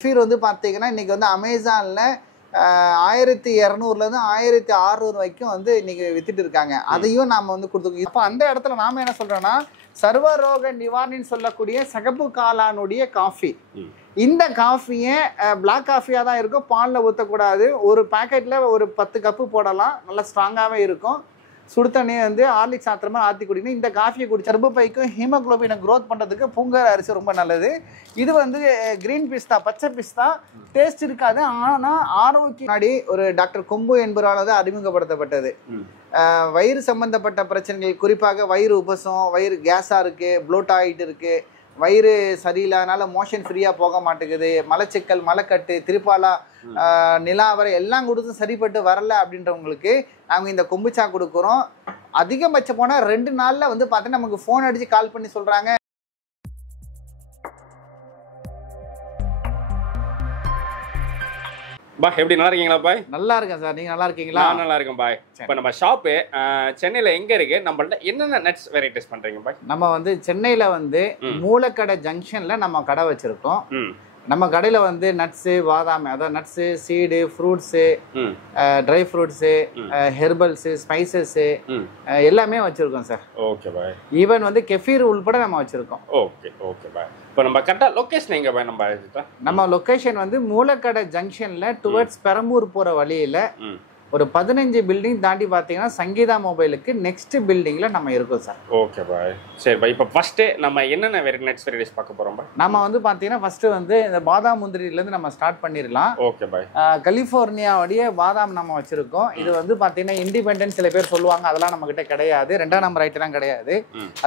Kefir வந்து பார்த்தீங்கன்னா இன்றைக்கி வந்து அமேசானில் 1200லேருந்து 1600 வரைக்கும் வந்து இன்றைக்கி வித்துட்டு இருக்காங்க. அதையும் நாம் வந்து கொடுத்துருக்கோம். அப்போ அந்த இடத்துல நாம் என்ன சொல்கிறோன்னா, சர்வரோக நிவாரணின்னு சொல்லக்கூடிய சகப்பு காளானுடைய காஃபி. இந்த காஃபியை பிளாக் காஃபியாக தான் இருக்கும், பாலில் ஊற்றக்கூடாது. ஒரு பேக்கெட்டில் ஒரு 10 கப்பு போடலாம், நல்லா ஸ்ட்ராங்காகவே இருக்கும். சுடு தண்ணியை வந்து ஹார்லிக்ஸ் ஆற்றுற மாதிரி ஆற்றி குடிக்கணும். இந்த காஃபியை குடிச்சு கர்ப்பப்பைக்கும் ஹீமோக்ளோபினை க்ரோத் பண்ணுறதுக்கு பூங்கார் அரிசி ரொம்ப நல்லது. இது வந்து க்ரீன் பிஸ்தா, பச்சை பிஸ்தா, டேஸ்ட் இருக்காது, ஆனால் ஆரோக்கியம் முன்னாடி ஒரு டாக்டர் கொம்பு என்பவரால் தான் அறிமுகப்படுத்தப்பட்டது. வயிறு சம்பந்தப்பட்ட பிரச்சனைகள், குறிப்பாக வயிறு உபசம், வயிறு கேஸாக இருக்குது, ப்ளோட் ஆகிட்டு இருக்குது, வயிறு சரியில்லாதனால மோஷன் ஃப்ரீயாக போக மாட்டேங்குது, மலச்சிக்கல், மலைக்கட்டு, திருப்பாலா, நிலாவரை எல்லாம் கொடுத்து சரிப்பட்டு வரல அப்படின்றவங்களுக்கு நாங்கள் இந்த கொம்புச்சா கொடுக்குறோம். அதிகபட்சம் போனால் 2 நாளில் வந்து பார்த்தீங்கன்னா நமக்கு ஃபோன் அடித்து கால் பண்ணி சொல்கிறாங்க. பாய் எப்படி நல்லா இருக்கீங்களா பாய்? நல்லா இருக்கேன் சார், நீங்கள் நல்லா இருக்கீங்களா? நான் நல்லா இருக்கேன் பாய். இப்போ நம்ம ஷாப்பு சென்னையில் எங்கே இருக்குது? நம்மள்ட்ட என்னென்ன நட்ஸ் வெரைட்டிஸ் பண்ணுறீங்க பாய்? நம்ம வந்து சென்னையில் வந்து மூலக்கடை ஜங்ஷனில் நம்ம கடை வச்சுருக்கோம். நம்ம கடையில் வந்து நட்ஸு, பாதாம், அதாவது nuts, seed, fruits, dry fruits, herbals, spices எல்லாமே வச்சுருக்கோம் சார். Okay bye. ஈவன் வந்து கெஃபீர் உள்பட நம்ம வச்சுருக்கோம். Okay okay bye. இப்போ நம்ம கரெக்டாக லொக்கேஷன் எங்கே பாய்? நம்ம லொக்கேஷன் வந்து மூலக்கடை ஜங்ஷனில் டுவர்ட்ஸ் பெரம்பூர் போகிற வழியில் ஒரு 15 பில்டிங் தாண்டி பார்த்தீங்கன்னா சங்கீதா மொபைலுக்கு நெக்ஸ்ட் பில்டிங்கில் நம்ம இருக்கோம் சார். ஓகே பாய். சரி பாய், இப்போ ஃபஸ்ட்டு நம்ம என்னென்ன நட்ஸ் வெரைட்டிஸ் பார்க்க போகிறோம் பாய்? நம்ம வந்து பார்த்தீங்கன்னா ஃபஸ்ட்டு வந்து இந்த பாதாம் முந்திரிலேருந்து நம்ம ஸ்டார்ட் பண்ணிடலாம். Okay bye. கலிஃபோர்னியாவுடைய பாதாம் நம்ம வச்சுருக்கோம். இது வந்து பார்த்தீங்கன்னா இண்டிபெண்டன்ஸ் சில பேர் சொல்லுவாங்க, அதெல்லாம் நம்மக்கிட்ட கிடையாது. 2ஆம் நம்பர் ஐட்டெல்லாம் கிடையாது.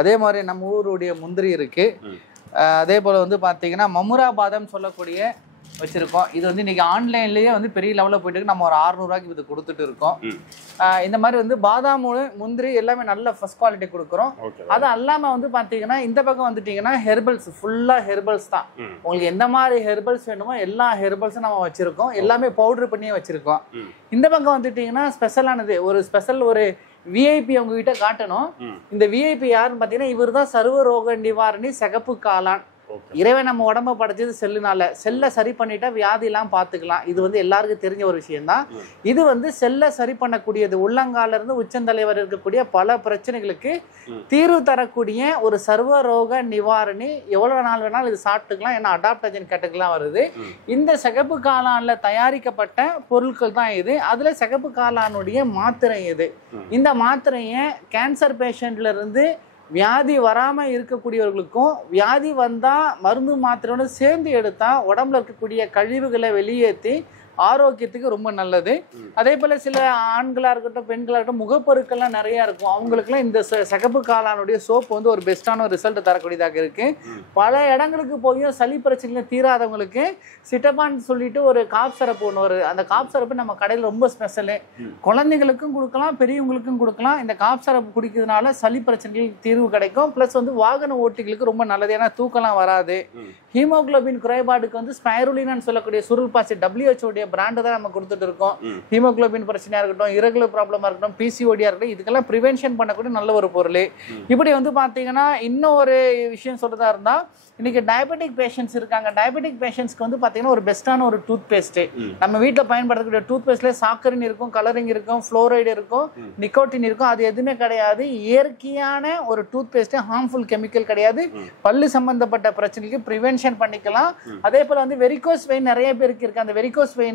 அதே மாதிரி நம்ம ஊருடைய முந்திரி இருக்குது. அதே போல் வந்து பார்த்தீங்கன்னா மமுரா பாதாம் சொல்லக்கூடிய வச்சுருக்கோம். இது வந்து இன்றைக்கி ஆன்லைன்லேயே வந்து பெரிய லெவலில் போயிட்டு நம்ம ஒரு 600 ரூபாய்க்கு இது கொடுத்துட்டு இருக்கோம். இந்த மாதிரி வந்து பாதாம், முந்திரி எல்லாமே நல்ல ஃபர்ஸ்ட் குவாலிட்டி கொடுக்குறோம். அது அல்லாமல் வந்து பார்த்தீங்கன்னா இந்த பக்கம் வந்துட்டிங்கன்னா ஹெர்பல்ஸ், ஃபுல்லாக ஹெர்பல்ஸ் தான். உங்களுக்கு எந்த மாதிரி ஹெர்பல்ஸ் வேணுமோ எல்லா ஹெர்பல்ஸும் நம்ம வச்சுருக்கோம். எல்லாமே பவுடர் பண்ணியே வச்சுருக்கோம். இந்த பக்கம் வந்துட்டிங்கன்னா ஸ்பெஷலானது ஒரு ஸ்பெஷல் ஒரு விஐபி உங்ககிட்ட காட்டணும். இந்த விஐபி யாருன்னு பார்த்தீங்கன்னா இவர் தான் சர்வரோக நிவாரணி சகப்பு காளான். இறைவன் நம்ம உடம்ப படைச்சது செல்லுனால, செல்லை சரி பண்ணிட்டா வியாதியெல்லாம் பார்த்துக்கலாம். இது வந்து எல்லாருக்கும் தெரிஞ்ச ஒரு விஷயம்தான். இது வந்து செல்லை சரி பண்ணக்கூடியது. உள்ளங்கால இருந்து உச்சந்தலைவர் இருக்கக்கூடிய பல பிரச்சனைகளுக்கு தீர்வு தரக்கூடிய ஒரு சர்வரோக நிவாரணி. எவ்வளவு நாள் வேணாலும் இது சாப்பிட்டுக்கலாம், ஏன்னா அடாப்டஜன் கேட்டகரிலாம் வருது. இந்த சிகப்பு காளான்ல தயாரிக்கப்பட்ட பொருட்கள் தான் இது. அதுல சிகப்பு காளானுடைய மாத்திரை இது. இந்த மாத்திரையை கேன்சர் பேஷண்ட்ல இருந்து வியாதி வராமல் இருக்கக்கூடியவர்களுக்கும், வியாதி வந்தால் மருந்து மாத்திரையோடு சேர்ந்து எடுத்தால் உடம்புல இருக்கக்கூடிய கழிவுகளை வெளியேற்றி ஆரோக்கியத்துக்கு ரொம்ப நல்லது. அதே போல் சில ஆண்களாக இருக்கட்டும், பெண்களாக இருக்கட்டும், முகப்பொருட்கள்லாம் நிறையா இருக்கும். அவங்களுக்குலாம் இந்த சிகப்பு காளானுடைய சோப்பு வந்து ஒரு பெஸ்ட்டான ஒரு ரிசல்ட் தரக்கூடியதாக இருக்குது. பல இடங்களுக்கு போயும் சளி பிரச்சனைகள் தீராதவங்களுக்கு சிட்டபான் சொல்லிட்டு ஒரு காப் சிரப்பு ஒன்று வருது. அந்த காப் சிரப்பு நம்ம கடையில் ரொம்ப ஸ்பெஷலு. குழந்தைங்களுக்கும் கொடுக்கலாம், பெரியவங்களுக்கும் கொடுக்கலாம். இந்த காப் சிரப்பு குடிக்கிறதுனால சளி பிரச்சனைகள் தீர்வு கிடைக்கும். ப்ளஸ் வந்து வாகன ஓட்டிகளுக்கு ரொம்ப நல்லது, ஏன்னா தூக்கம்லாம் வராது. ஹீமோக்ளோபின் குறைபாடுக்கு வந்து ஸ்பைருலினான்னு சொல்லக்கூடிய சுருள் பாசி WHO பிராண்டு தான் நம்ம கொடுத்துட்டு இருக்கோம். ஹீமோக்ளோபின் பிரச்சனையா இருக்கட்டும், இரகுலர் ப்ராப்ளமா இருக்கட்டும், பிசிஓடியா இருக்கட்டும், இதுக்கெல்லாம் ப்ரிவென்ஷன் பண்ணக்கூடிய நல்ல ஒரு பொருள். இப்படி வந்து பார்த்தீங்கன்னா இன்னும் ஒரு விஷயம் சொல்றதா இருந்தா, இன்னைக்கு டயபெட்டிக் பேஷண்ட்ஸ் இருக்காங்க. டயபெட்டிக் பேஷண்ட்ஸ்க்கு வந்து பார்த்தீங்கன்னா ஒரு பெஸ்ட்டான ஒரு டூத் பேஸ்ட்டு. நம்ம வீட்டில் பயன்படுத்தக்கூடிய டூத் பேஸ்ட்லேயே சாக்கரின் இருக்கும், கலரிங் இருக்கும், ஃப்ளோரைடு இருக்கும், நிக்கோட்டின் இருக்கும். அது எதுவுமே கிடையாது. இயற்கையான ஒரு டூத் பேஸ்ட்டு, ஹார்ம்ஃபுல் கெமிக்கல் கிடையாது. பல்லு சம்பந்தப்பட்ட பிரச்சனைக்கு ப்ரிவென்ஷன் பண்ணிக்கலாம். அதே போல் வந்து வெரிகோஸ் வெயின் நிறைய பேருக்கு இருக்குது. அந்த வெரிகோஸ் வெயினை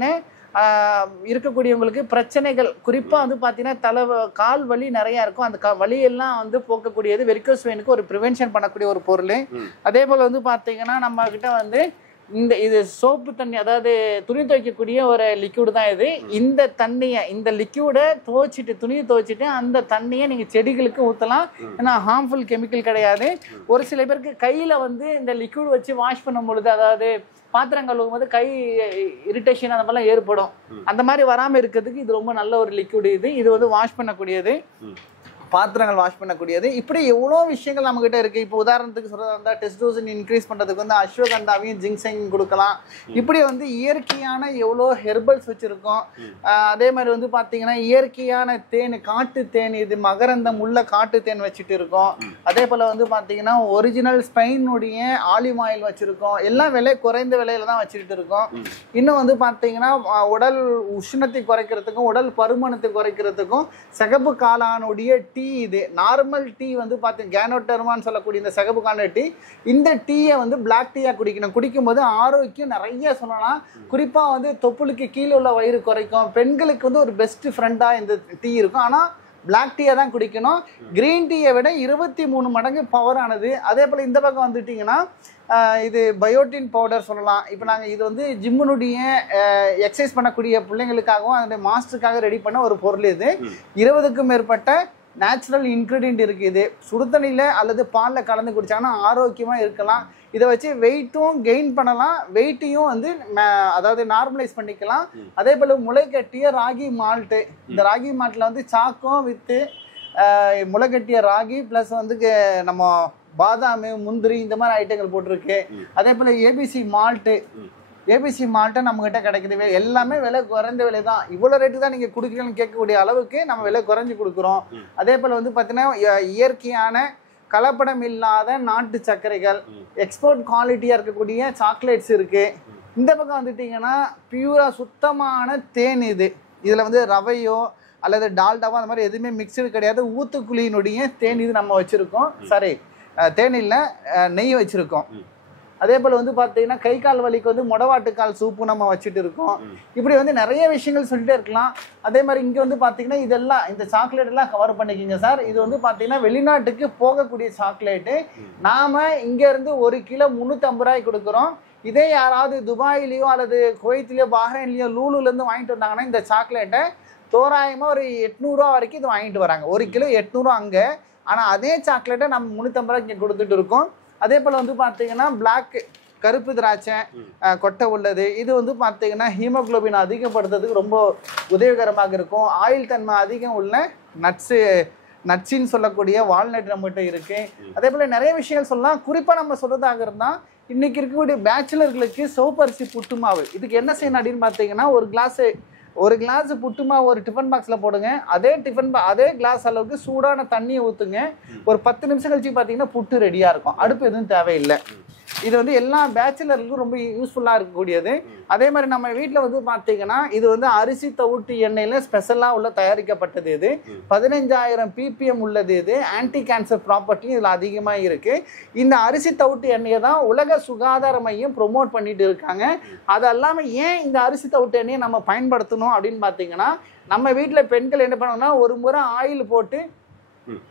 இருக்கக்கூடியவங்களுக்கு பிரச்சனைகள், குறிப்பாக வந்து பார்த்தீங்கன்னா கால் வலி நிறையா இருக்கும். அந்த வலியெல்லாம் வந்து போக்கக்கூடியது வெரிகோஸ் வெயினுக்கு ஒரு ப்ரிவென்ஷன் பண்ணக்கூடிய ஒரு பொருள். அதே போல் வந்து பார்த்தீங்கன்னா நம்ம கிட்ட வந்து இது சோப்பு தண்ணி, அதாவது துணி துவைக்கக்கூடிய ஒரு லிக்யூடு தான் இது. இந்த தண்ணியை, இந்த லிக்யூடை துணியை துவைச்சிட்டு அந்த தண்ணியை நீங்கள் செடிகளுக்கு ஊற்றலாம். ஏன்னா ஹார்ம்ஃபுல் கெமிக்கல் கிடையாது. ஒரு சில பேருக்கு கையில் வந்து இந்த லிக்யூட் வச்சு வாஷ் பண்ணும் பொழுது, அதாவது பாத்திரம் கழுவும் போது கை இரிட்டேஷன் அந்த மாதிரிலாம் ஏற்படும். அந்த மாதிரி வராமல் இருக்கிறதுக்கு இது ரொம்ப நல்ல ஒரு லிக்யூடு. இது வந்து வாஷ் பண்ணக்கூடியது. பாத்திரங்கள் வாஷ் பண்ணக்கூடியது. இப்படி எவ்வளோ விஷயங்கள் நம்மகிட்ட இருக்குது. இப்போ உதாரணத்துக்கு சொல்கிறதா இருந்தால் டெஸ்டோஸ்டெரான் இன்க்ரீஸ் பண்ணுறதுக்கு வந்து அஸ்வகந்தாவையும் ஜிங்செங் கொடுக்கலாம். இப்படி வந்து இயற்கையான எவ்வளோ ஹெர்பல்ஸ் வச்சுருக்கோம். அதே மாதிரி வந்து பார்த்தீங்கன்னா இயற்கையான தேன், காட்டு தேன், இது மகரந்தம் உள்ள காட்டு தேன் வச்சுட்டு இருக்கோம். அதே போல் வந்து பார்த்தீங்கன்னா ஒரிஜினல் ஸ்பெயினுடைய ஆலிவ் ஆயில் வச்சுருக்கோம். எல்லாம் விலை குறைந்த விலையில தான் வச்சுக்கிட்டு இருக்கோம். இன்னும் வந்து பார்த்தீங்கன்னா உடல் உஷ்ணத்தை குறைக்கிறதுக்கும் உடல் பருமனத்தை குறைக்கிறதுக்கும் சிகப்பு காளானுடைய டீ, இது நார்மல் டீ வந்து பார்த்தீங்க கேனோடெர்மான்னு சொல்லக்கூடிய இந்த சிகப்பு காளான் டீ, இந்த டீயை வந்து பிளாக் டீயாக குடிக்கணும். குடிக்கும்போது ஆரோக்கியம் நிறைய சொல்லலாம். குறிப்பாக வந்து தொப்புளுக்கு கீழே உள்ள வயிறு குறைக்கும். பெண்களுக்கு வந்து ஒரு பெஸ்ட் ஃப்ரெண்டாக இந்த டீ இருக்கும். ஆனால் பிளாக் டீயை தான் குடிக்கணும். க்ரீன் டீயை விட 23 மடங்கு பவரானது. அதே போல் இந்த பக்கம் வந்துட்டிங்கன்னா இது பயோட்டின் பவுடர் சொல்லலாம். இப்போ நாங்கள் இது வந்து ஜிம்முனுடைய எக்ஸசைஸ் பண்ணக்கூடிய பிள்ளைங்களுக்காகவும் அதனுடைய மாஸ்டருக்காக ரெடி பண்ண ஒரு பொருள். இது 20க்கும் மேற்பட்ட நேச்சுரல் இன்க்ரீடியன்ட் இருக்குது. இது சுடுதண்ணியில் அல்லது பாலில் கலந்து குடித்தாங்கன்னா ஆரோக்கியமாக இருக்கலாம். இதை வச்சு வெயிட்டும் கெயின் பண்ணலாம், வெயிட்டையும் வந்து அதாவது நார்மலைஸ் பண்ணிக்கலாம். அதே போல் முளைக்கட்டிய ராகி மால்ட்டு, இந்த ராகி மால்ட்டில் வந்து சாக்கம் வித்து முளைக்கட்டிய ராகி ப்ளஸ் வந்து நம்ம பாதாம், முந்திரி இந்த மாதிரி ஐட்டங்கள் போட்டிருக்கு. அதே போல் ஏபிசி மால்ட்டு நம்மகிட்ட கிடைக்குது. எல்லாமே விலை குறைந்த விலை தான். இவ்வளோ ரேட்டு தான் நீங்கள் கொடுக்குறீங்கன்னு கேட்கக்கூடிய அளவுக்கு நம்ம விலை குறைஞ்சி கொடுக்குறோம். அதே போல் வந்து பார்த்தீங்கன்னா இயற்கையான கலப்படம் இல்லாத நாட்டு சர்க்கரைகள், எக்ஸ்போர்ட் குவாலிட்டியாக இருக்கக்கூடிய சாக்லேட்ஸ் இருக்குது. இந்த பக்கம் வந்துட்டிங்கன்னா பியூரா சுத்தமான தேன். இதில் வந்து ரவையோ அல்லது டால்டாவோ அந்த மாதிரி எதுவுமே மிக்சடு கிடையாது. ஊத்துக்குழியினுடைய தேன் இது நம்ம வச்சுருக்கோம். சாரி, தேன் இல்லை, நெய் வச்சுருக்கோம். அதே போல் வந்து பார்த்தீங்கன்னா கை கால் வலிக்கு வந்து முடவாட்டுக்கால் சூப்பு நம்ம வச்சுட்டு இருக்கோம். இப்படி வந்து நிறைய விஷயங்கள் சொல்லிட்டே இருக்கலாம். அதே மாதிரி இங்கே வந்து பார்த்தீங்கன்னா இதெல்லாம் இந்த சாக்லேட் எல்லாம் கவர் பண்ணிக்கிங்க சார். இது வந்து பார்த்தீங்கன்னா வெளிநாட்டுக்கு போகக்கூடிய சாக்லேட்டு. நாம் இங்கேருந்து 1 கிலோ 350 ரூபாய்க்கு கொடுக்குறோம். இதே யாராவது துபாயிலையோ அல்லது குவைத்திலையோ பஹ்ரைன்லையோ லூலுலேருந்து வாங்கிட்டு வந்தாங்கன்னா இந்த சாக்லேட்டை தோராயமாக ஒரு 800 ரூபா வரைக்கும் இது வாங்கிட்டு வராங்க. 1 கிலோ 800 ரூபா அங்கே. ஆனால் அதே சாக்லேட்டை நம்ம 350 ரூபாய்க்கு இங்கே கொடுத்துட்டு இருக்கோம். அதே போல் வந்து பார்த்தீங்கன்னா பிளாக், கருப்பு திராட்சை கொட்டை உள்ளது. இது வந்து பார்த்தீங்கன்னா ஹீமோக்ளோபின் அதிகப்படுத்துறதுக்கு ரொம்ப உதவிகரமாக இருக்கும். ஆயில் தன்மை அதிகம் உள்ள நட்ஸின்னு சொல்லக்கூடிய வால்நட் நம்மகிட்ட இருக்குது. அதே போல் நிறைய விஷயங்கள் சொல்லலாம். குறிப்பாக நம்ம சொல்கிறதாக இருந்தால் இன்றைக்கி இருக்கக்கூடிய பேச்சுலர்களுக்கு சிவப்பரிசி புட்டு மாவு, இதுக்கு என்ன செய்யணும் அப்படின்னு பார்த்தீங்கன்னா ஒரு கிளாஸ் புட்டு மாவு ஒரு டிஃபன் பாக்ஸில் போடுங்க. அதே கிளாஸ் அளவுக்கு சூடான தண்ணியை ஊற்றுங்க. ஒரு 10 நிமிஷம் கழிச்சு பார்த்தீங்கன்னா புட்டு ரெடியாக இருக்கும். அடுப்பு எதுவும் தேவையில்லை. இது வந்து எல்லா பேச்சுலருக்கும் ரொம்ப யூஸ்ஃபுல்லாக இருக்கக்கூடியது. அதே மாதிரி நம்ம வீட்டில் வந்து பார்த்தீங்கன்னா இது வந்து அரிசி தவிட்டு எண்ணெயில் ஸ்பெஷலாக உள்ள தயாரிக்கப்பட்டது. இது 15,000 ppm உள்ளது. இது ஆன்டி கேன்சர் ப்ராப்பர்ட்டி இதில் அதிகமாக இருக்குது. இந்த அரிசி தவிட்டு எண்ணெயை தான் உலக சுகாதார மையம் ப்ரொமோட் பண்ணிட்டு இருக்காங்க. அது இல்லாமல் ஏன் இந்த அரிசி தவிட்டு எண்ணெயை நம்ம பயன்படுத்தணும் அப்படின்னு பார்த்தீங்கன்னா, நம்ம வீட்டில் பெண்கள் என்ன பண்ணுவாங்கன்னா ஒரு முறை ஆயில் போட்டு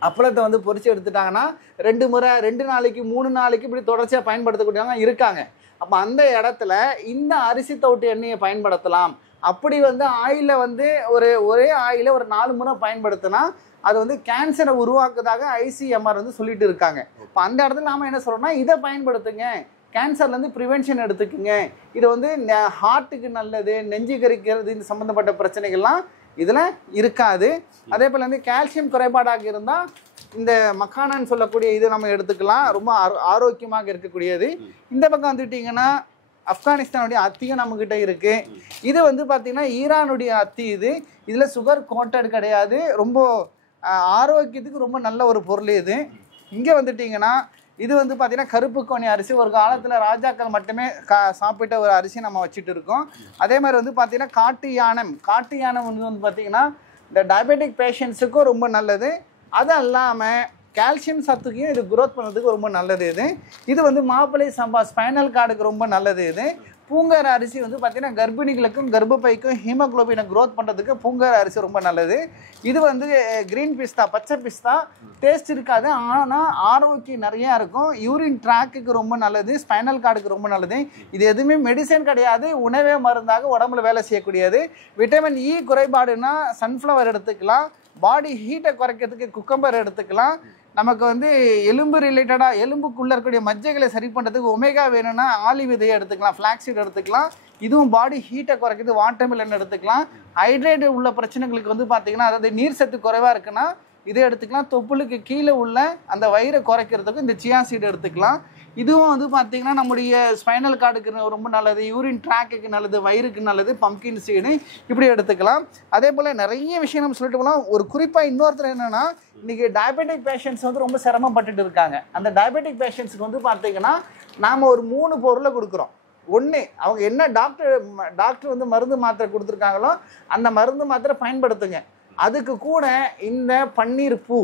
அப்பளத்தை வந்து பொரிச்சு எடுத்துட்டாங்கன்னா 2 முறை 2 நாளைக்கு 3 நாளைக்கு இப்படி தொடர்ச்சியாக பயன்படுத்தக்கூடியவங்க இருக்காங்க. அப்போ அந்த இடத்துல இந்த அரிசி தவிட்டு எண்ணெயை பயன்படுத்தலாம். அப்படி வந்து ஆயிலை வந்து ஒரே ஆயிலை ஒரு 4 முறை பயன்படுத்தினா அது வந்து கேன்சரை உருவாக்குதாக ICMR வந்து சொல்லிட்டு இருக்காங்க. இப்போ அந்த இடத்துல நாம என்ன சொல்றோம்னா இதை பயன்படுத்துங்க, கேன்சர்லேருந்து ப்ரிவென்ஷன் எடுத்துக்குங்க. இது வந்து ஹார்ட்டுக்கு நல்லது, நெஞ்சு கரிக்கிறது, இந்த சம்மந்தப்பட்ட பிரச்சனைகள்லாம் இதில் இருக்காது. அதே போல் வந்து கால்சியம் குறைபாடாக இருந்தால் இந்த மக்கானான்னு சொல்லக்கூடிய இது நம்ம எடுத்துக்கலாம். ரொம்ப ஆரோக்கியமாக இருக்கக்கூடியது. இந்த பக்கம் வந்துட்டிங்கன்னா ஆப்கானிஸ்தானுடைய அத்தியும் நம்மக்கிட்ட இருக்குது. இது வந்து பார்த்திங்கன்னா ஈரானுடைய அத்தி. இதில் சுகர் கோட்டட் கிடையாது. ரொம்ப ஆரோக்கியத்துக்கு ரொம்ப நல்ல ஒரு பொருள் இது. இங்கே வந்துட்டிங்கன்னா இது வந்து பார்த்திங்கன்னா கருப்பு கோணி அரிசி. ஒரு காலத்தில் ராஜாக்கள் மட்டுமே சாப்பிட்ட ஒரு அரிசி நம்ம வச்சுட்டு இருக்கோம். அதே மாதிரி வந்து பார்த்திங்கன்னா காட்டு யானம் வந்து பார்த்திங்கன்னா இந்த டயபெட்டிக் பேஷண்ட்ஸுக்கும் ரொம்ப நல்லது. அது இல்லாமல் கால்சியம் சத்துக்கையும் இது குரோத் பண்ணுறதுக்கு ரொம்ப நல்லது. இது வந்து மாப்பிள்ளை சம்பா ஸ்பைனல் கார்டுக்கு ரொம்ப நல்லது. பூங்கார் அரிசி வந்து பார்த்திங்கன்னா கர்ப்பிணிகளுக்கும் கர்ப்பப்பைக்கும் ஹீமோக்ளோபினை க்ரோத் பண்ணுறதுக்கு பூங்கார் அரிசி ரொம்ப நல்லது. இது வந்து க்ரீன் பிஸ்தா, பச்சை பிஸ்தா, டேஸ்ட் இருக்காது ஆனால் ஆரோக்கியம் நிறையா இருக்கும். யூரின் ட்ராக்குக்கு ரொம்ப நல்லது, ஸ்பைனல் கார்டுக்கு ரொம்ப நல்லது. இது எதுவுமே மெடிசன் கிடையாது, உணவே மருந்தாக உடம்புல வேலை செய்யக்கூடியது. விட்டமின் இ குறைபாடுனா சன்ஃப்ளவர் எடுத்துக்கலாம். பாடி ஹீட்டை குறைக்கிறதுக்கு குக்கம்பர் எடுத்துக்கலாம். நமக்கு வந்து எலும்பு ரிலேட்டடாக எலும்புக்குள்ளே இருக்கக்கூடிய மஜ்ஜைகளை சரி பண்ணுறதுக்கு ஒமேகா வேணும்னா ஆலிவ் விதையை எடுத்துக்கலாம், ஃப்ளாக்ஸீட் எடுத்துக்கலாம். இதுவும் பாடி ஹீட்டை குறைக்கிறது வாட்டர்மெலன் எடுத்துக்கலாம். ஹைட்ரேட் உள்ள பிரச்சனைகளுக்கு வந்து பார்த்திங்கன்னா, அதாவது நீர் சத்து குறைவாக இருக்குன்னா இதை எடுத்துக்கலாம். தொப்புளுக்கு கீழே உள்ள அந்த வயிறை குறைக்கிறதுக்கு இந்த சியா சீடு எடுத்துக்கலாம். இதுவும் வந்து பார்த்தீங்கன்னா நம்முடைய ஸ்பைனல் கார்டுக்கு ரொம்ப நல்லது, யூரின் ட்ராக்குக்கு நல்லது, வயிறுக்கு நல்லது, பம்கின் சீடு இப்படி எடுத்துக்கலாம். அதே போல் நிறைய விஷயம் நம்ம சொல்லிட்டு போகலாம். ஒரு குறிப்பாக இன்னொருத்தர் என்னென்னா, இன்றைக்கி டயபெட்டிக் பேஷண்ட்ஸ் வந்து ரொம்ப சிரமப்பட்டுட்டு இருக்காங்க. அந்த டயபெட்டிக் பேஷண்ட்ஸுக்கு வந்து பார்த்தீங்கன்னா நாம் ஒரு 3 பொருளை கொடுக்குறோம். ஒன்று, அவங்க என்ன டாக்டர் வந்து மருந்து மாத்திரை கொடுத்துருக்காங்களோ அந்த மருந்து மாத்திரை பயன்படுத்துங்க. அதுக்கு கூட இந்த பன்னீர் பூ,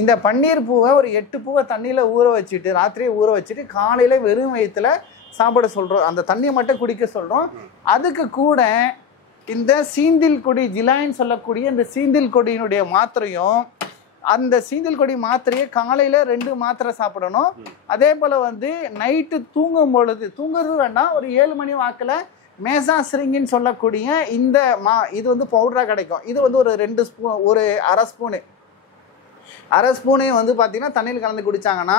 இந்த பன்னீர் பூவை ஒரு 8 பூவை தண்ணியில் ஊற வச்சுட்டு, ராத்திரியே ஊற வச்சுட்டு காலையில் வெறும் வயிற்றுல சாப்பிட சொல்கிறோம். அந்த தண்ணியை மட்டும் குடிக்க சொல்கிறோம். அதுக்கு கூட இந்த சீந்தில் கொடி ஜிலாயின்னு சொல்லக்கூடிய இந்த சீந்தில் கொடியினுடைய மாத்திரையும், அந்த சீந்தில் கொடி மாத்திரையை காலையில் 2 மாத்திரை சாப்பிடணும். அதே போல் வந்து நைட்டு தூங்கும் பொழுது, தூங்குறது வேண்டாம், ஒரு 7 மணி வாக்கில் மேசா சிரிங்கின்னு சொல்லக்கூடிய இந்த இது வந்து பவுடராக கிடைக்கும். இது வந்து ஒரு 2 ஸ்பூன், ஒரு அரை ஸ்பூனையும் வந்து பார்த்தீங்கன்னா தண்ணியில் கலந்து குடித்தாங்கன்னா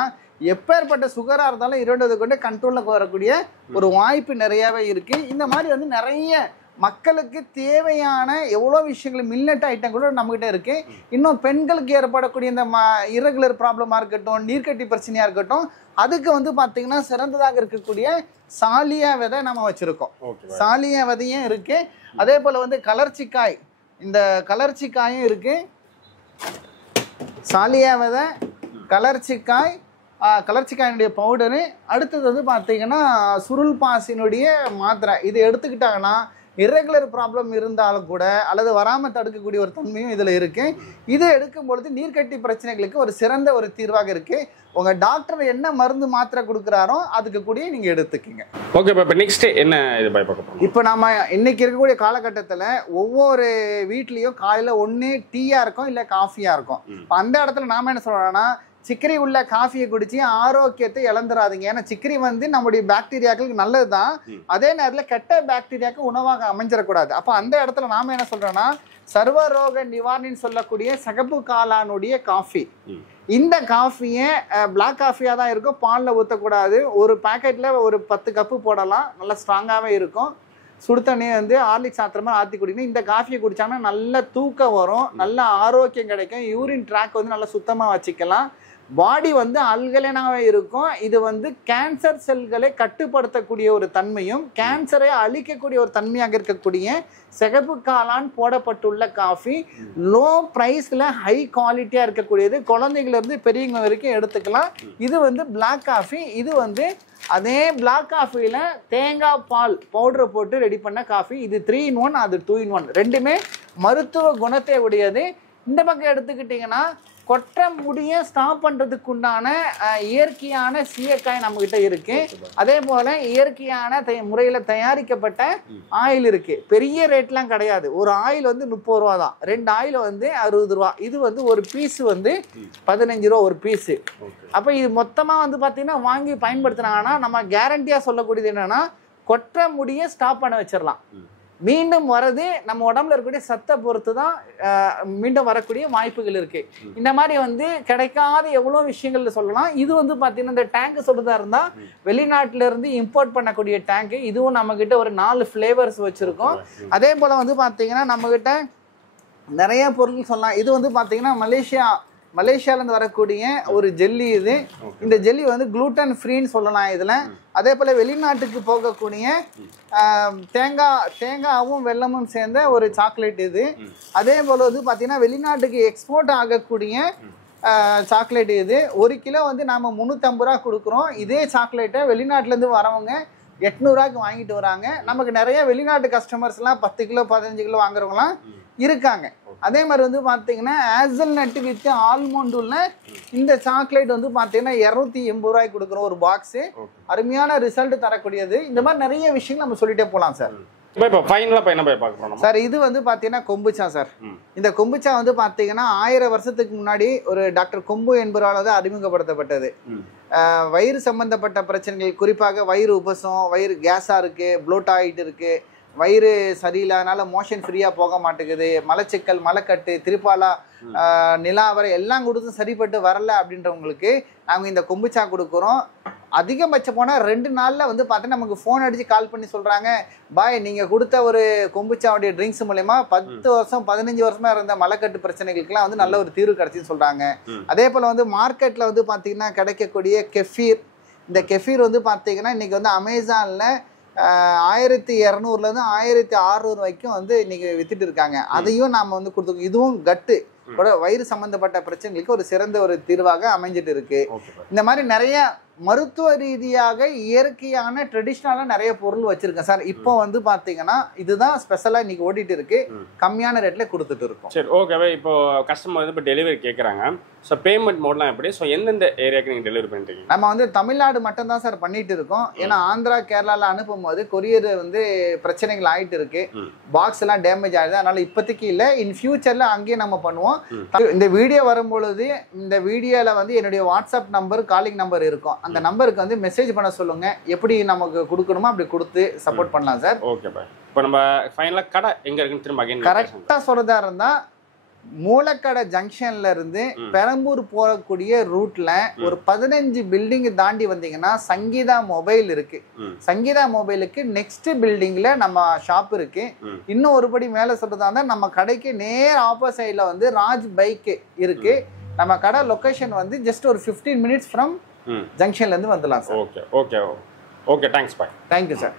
எப்பேற்பட்ட சுகராக இருந்தாலும் 20 கொண்டு கண்ட்ரோலில் வரக்கூடிய ஒரு வாய்ப்பு நிறையாவே இருக்குது. இந்த மாதிரி வந்து நிறைய மக்களுக்கு தேவையான எவ்வளோ விஷயங்கள் மில்லட் ஐட்டம் கூட நம்மகிட்ட இருக்குது. இன்னும் பெண்களுக்கு ஏற்படக்கூடிய இந்த இரகுலர் ப்ராப்ளமாக இருக்கட்டும், நீர்க்கட்டி பிரச்சனையாக இருக்கட்டும், அதுக்கு வந்து பார்த்தீங்கன்னா சிறந்ததாக இருக்கக்கூடிய சாலியா விதை நம்ம வச்சுருக்கோம். சாலியா விதையும் இருக்குது. அதே போல் வந்து கலர்ச்சிக்காய், இந்த கலர்ச்சிக்காயும் இருக்குது. சாலியா விதை, கலர்ச்சிக்காயினுடைய பவுடரு. அடுத்தது வந்து பார்த்தீங்கன்னா சுருள் பாசினுடைய மாத்திரை. இது எடுத்துக்கிட்டாங்கன்னா இரெகுலர் ப்ராப்ளம் இருந்தாலும் கூட அல்லது வராமல் தடுக்கக்கூடிய ஒரு தன்மையும் இதில் இருக்குது. இது எடுக்கும் பொழுது நீர்க்கட்டி பிரச்சனைகளுக்கு ஒரு சிறந்த ஒரு தீர்வாக இருக்குது. உங்கள் டாக்டர் என்ன மருந்து மாத்திரை கொடுக்குறாரோ அதுக்கு கூட நீங்கள் எடுத்துக்கிங்க. ஓகே, இப்போ நெக்ஸ்ட் என்ன இது பார்ப்போம். இப்போ நம்ம இன்னைக்கு இருக்கக்கூடிய காலகட்டத்தில் ஒவ்வொரு வீட்லேயும் காலையில் ஒன்று டீயாக இருக்கும், இல்லை காஃபியாக இருக்கும். இப்போ அந்த இடத்துல நாம் என்ன சொல்கிறோன்னா, சிக்கரி உள்ள காஃபியை குடிச்சு ஆரோக்கியத்தை இழந்துடாதீங்க. ஏன்னா சிக்கரி வந்து நம்முடைய பாக்டீரியாக்களுக்கு நல்லது தான், அதே நேரத்தில் கெட்ட பாக்டீரியாவுக்கு உணவாக அமைஞ்சிடக்கூடாது. அப்போ அந்த இடத்துல நாம் என்ன சொல்கிறோன்னா, சர்வரோக நிவாரணின்னு சொல்லக்கூடிய சகப்பு காளானுடைய காஃபி. இந்த காஃபியை பிளாக் காஃபியாக தான் இருக்கும், பாலில் ஊற்றக்கூடாது. ஒரு பேக்கெட்டில் ஒரு 10 கப்பு போடலாம், நல்லா ஸ்ட்ராங்காகவே இருக்கும். சுடு தண்ணியை வந்து ஹார்லிக்ஸ் ஆத்திரமா ஆற்றி குடிக்கணும். இந்த காஃபியை குடித்தாங்கன்னா நல்ல தூக்கம் வரும், நல்ல ஆரோக்கியம் கிடைக்கும், யூரின் ட்ராக் வந்து நல்லா சுத்தமாக வச்சுக்கலாம், பாடி வந்து அல்கலைனாகவே இருக்கும். இது வந்து கேன்சர் செல்களை கட்டுப்படுத்தக்கூடிய ஒரு தன்மையும் கேன்சரை அழிக்கக்கூடிய ஒரு தன்மையாக இருக்கக்கூடிய சிகப்பு காளான் போடப்பட்டுள்ள காஃபி. லோ ப்ரைஸில் ஹை குவாலிட்டியாக இருக்கக்கூடியது, குழந்தைகளிருந்து பெரியவங்க வரைக்கும் எடுத்துக்கலாம். இது வந்து பிளாக் காஃபி. இது வந்து அதே பிளாக் காஃபியில் தேங்காய் பால் பவுடரை போட்டு ரெடி பண்ண காஃபி. இது 3 in 1, அது 2 in 1, ரெண்டுமே மருத்துவ குணத்தை உடையது. இந்த பக்கம் எடுத்துக்கிட்டிங்கன்னா கொற்ற முடிய ஸ்டாப் பண்ணுறதுக்கு உண்டான இயற்கையான சீயக்காய் நம்மக்கிட்ட இருக்குது. அதே போல் இயற்கையான முறையில் தயாரிக்கப்பட்ட ஆயில் இருக்குது. பெரிய ரேட்லாம் கிடையாது. ஒரு ஆயில் வந்து 30 ரூபா தான், 2 ஆயில் வந்து 60 ரூபா. இது வந்து ஒரு பீஸு வந்து 15 ரூபா ஒரு பீஸு. அப்போ இது மொத்தமாக வந்து பார்த்திங்கன்னா வாங்கி பயன்படுத்தினாங்கன்னா நம்ம கேரண்டியாக சொல்லக்கூடியது என்னென்னா, கொற்ற முடிய ஸ்டாப் பண்ண வச்சிடலாம். மீண்டும் வரது நம்ம உடம்புல இருக்கக்கூடிய சத்தை பொறுத்து தான் மீண்டும் வரக்கூடிய வாய்ப்புகள் இருக்குது. இந்த மாதிரி வந்து கிடைக்காத எவ்வளோ விஷயங்கள் சொல்லலாம். இது வந்து பார்த்தீங்கன்னா இந்த டேங்க் சொல்றதா இருந்தால் வெளிநாட்டிலேருந்து இம்போர்ட் பண்ணக்கூடிய டேங்க்கு. இதுவும் நம்மக்கிட்ட ஒரு 4 ஃப்ளேவர்ஸ் வச்சுருக்கோம். அதே போல் வந்து பார்த்தீங்கன்னா நம்மக்கிட்ட நிறைய பொருட்கள் சொல்லலாம். இது வந்து பார்த்தீங்கன்னா மலேசியாவிலேருந்து வரக்கூடிய ஒரு ஜெல்லி. இது இந்த ஜெல்லி வந்து குளூட்டன் ஃப்ரீன்னு சொல்லலாம் இதில். அதே போல் வெளிநாட்டுக்கு போகக்கூடிய தேங்காவும் வெல்லமும் சேர்ந்த ஒரு சாக்லேட் இது. அதே போல் வந்து பார்த்திங்கன்னா வெளிநாட்டுக்கு எக்ஸ்போர்ட் ஆகக்கூடிய சாக்லேட் இது. 1 கிலோ வந்து நாம் 350 ரூபா கொடுக்குறோம். இதே சாக்லேட்டை வெளிநாட்டிலேருந்து வரவங்க 800 ரூபாய்க்கு வாங்கிட்டு வராங்க. நமக்கு நிறைய வெளிநாட்டு கஸ்டமர்ஸ்லாம் 10 கிலோ 15 கிலோ வாங்குறவங்களாம் இருக்காங்க. அதே மாதிரி வந்து பார்த்தீங்கன்னா ஆசல் நட்டு வித் ஆல்மோண்ட் உள்ள இந்த சாக்லேட் வந்து பார்த்தீங்கன்னா 280 ரூபாய்க்கு கொடுக்குறோம் ஒரு பாக்ஸு. அருமையான ரிசல்ட் தரக்கூடியது. இந்த மாதிரி நிறைய விஷயங்கள் நம்ம சொல்லிட்டே போகலாம் சார். சார் இது வந்து பார்த்தீங்கன்னா கொம்புச்சா சார். இந்த கொம்புச்சா வந்து பார்த்தீங்கன்னா 1000 வருஷத்துக்கு முன்னாடி ஒரு டாக்டர் கொம்பு என்பவரால் வந்து அறிமுகப்படுத்தப்பட்டது. வயிறு சம்பந்தப்பட்ட பிரச்சனைகள், குறிப்பாக வயிறு உபசம், வயிறு கேஸாக இருக்குது, ப்ளோட் ஆகிட்டு இருக்குது, வயிறு சரியில்லாதனால மோஷன் ஃப்ரீயா போக மாட்டேங்குது, மலச்சிக்கல், மலக்கட்டு, திருப்பாலா, நிலாவரை எல்லாம் கொடுத்து சரிப்பட்டு வரல அப்படின்றவங்களுக்கு நாங்கள் இந்த கொம்புச்சா கொடுக்குறோம். அதிகபட்சம் போனால் 2 நாளில் வந்து பார்த்தீங்கன்னா நமக்கு ஃபோன் அடித்து கால் பண்ணி சொல்கிறாங்க, பாய் நீங்கள் கொடுத்த ஒரு கொம்புச்சாவுடைய ட்ரிங்க்ஸ் மூலயமா 10 வருஷம் 15 வருஷமா இருந்த மலக்கட்டு பிரச்சனைகளுக்குலாம் வந்து நல்ல ஒரு தீர்வு கிடைச்சின்னு சொல்கிறாங்க. அதே போல் வந்து மார்க்கெட்டில் வந்து பார்த்தீங்கன்னா கிடைக்கக்கூடிய கெஃபீர், இந்த கெஃபீர் வந்து பார்த்தீங்கன்னா இன்றைக்கி வந்து அமேசானில் 1200 1600 வரைக்கும் வந்து இன்னைக்கு வித்துட்டு இருக்காங்க. அதையும் நாம வந்து கொடுத்துருக்கோம். இதுவும் கட்டு கூட வயிறு சம்பந்தப்பட்ட பிரச்சனைகளுக்கு ஒரு சிறந்த ஒரு தீர்வாக அமைஞ்சிட்டு இருக்கு. இந்த மாதிரி நிறைய மருத்துவ ரீதியாக இயற்கையான ட்ரெடிஷ்னலாக நிறைய பொருள் வச்சிருக்கேன் சார். இப்போ வந்து பார்த்தீங்கன்னா இதுதான் ஸ்பெஷலாக இன்னைக்கு ஓடிட்டு இருக்கு, கம்மியான ரேட்ல கொடுத்துட்டு இருக்கோம். சரி, ஓகேவே. இப்போ கஸ்டமர் வந்து இப்போ டெலிவரி கேட்குறாங்க, ஸோ பேமெண்ட் மோட்லாம் எப்படி? ஸோ எந்தெந்த ஏரியாவுக்கு நீங்கள் டெலிவரி பண்ணிட்டீங்க? நம்ம வந்து தமிழ்நாடு மட்டும் தான் சார் பண்ணிட்டு இருக்கோம். ஏன்னா ஆந்திரா, கேரளாவில் அனுப்பும் போது கொரியர் வந்து பிரச்சனைகள் ஆகிட்டு இருக்கு, பாக்ஸ் எல்லாம் டேமேஜ் ஆகுது. அதனால இப்போதைக்கு இல்லை, இன் ஃபியூச்சர்ல அங்கேயே நம்ம பண்ணுவோம். இந்த வீடியோ வரும்பொழுது இந்த வீடியோவில் வந்து என்னுடைய வாட்ஸ்அப் நம்பர், காலிங் நம்பர் இருக்கும். அந்த நம்பருக்கு வந்து மெசேஜ் பண்ண சொல்லுங்க, எப்படி நமக்கு கொடுக்கணுமோ அப்படி கொடுத்து சப்போர்ட் பண்ணலாம் சார். Okay bye. இப்போ நம்ம ஃபைனலாக கடை எங்க இருக்குன்னு திரும்ப அகைன் கரெக்டாக சொல்றதா இருந்தா மூலக்கடை ஜங்ஷன்ல இருந்து பெரம்பூர் போகக்கூடிய ரூட்ல ஒரு 15 பில்டிங் தாண்டி வந்தீங்கன்னா சங்கீதா மொபைல் இருக்கு. சங்கீதா மொபைலுக்கு நெக்ஸ்ட் பில்டிங்ல நம்ம ஷாப் இருக்கு. இன்னும் ஒருபடி மேல சொல்றதா இருந்தா நம்ம கடைக்கு நேர் ஆப்போசைட்ல வந்து ராஜ் பைக் இருக்கு. நம்ம கடை லொகேஷன் வந்து ஜஸ்ட் ஒரு 15 மினிட்ஸ் ஃப்ரம் ஜங்ஷன்ல இருந்து வந்துடலாம் sir. Okay okay okay, thanks bye. Thank you sir.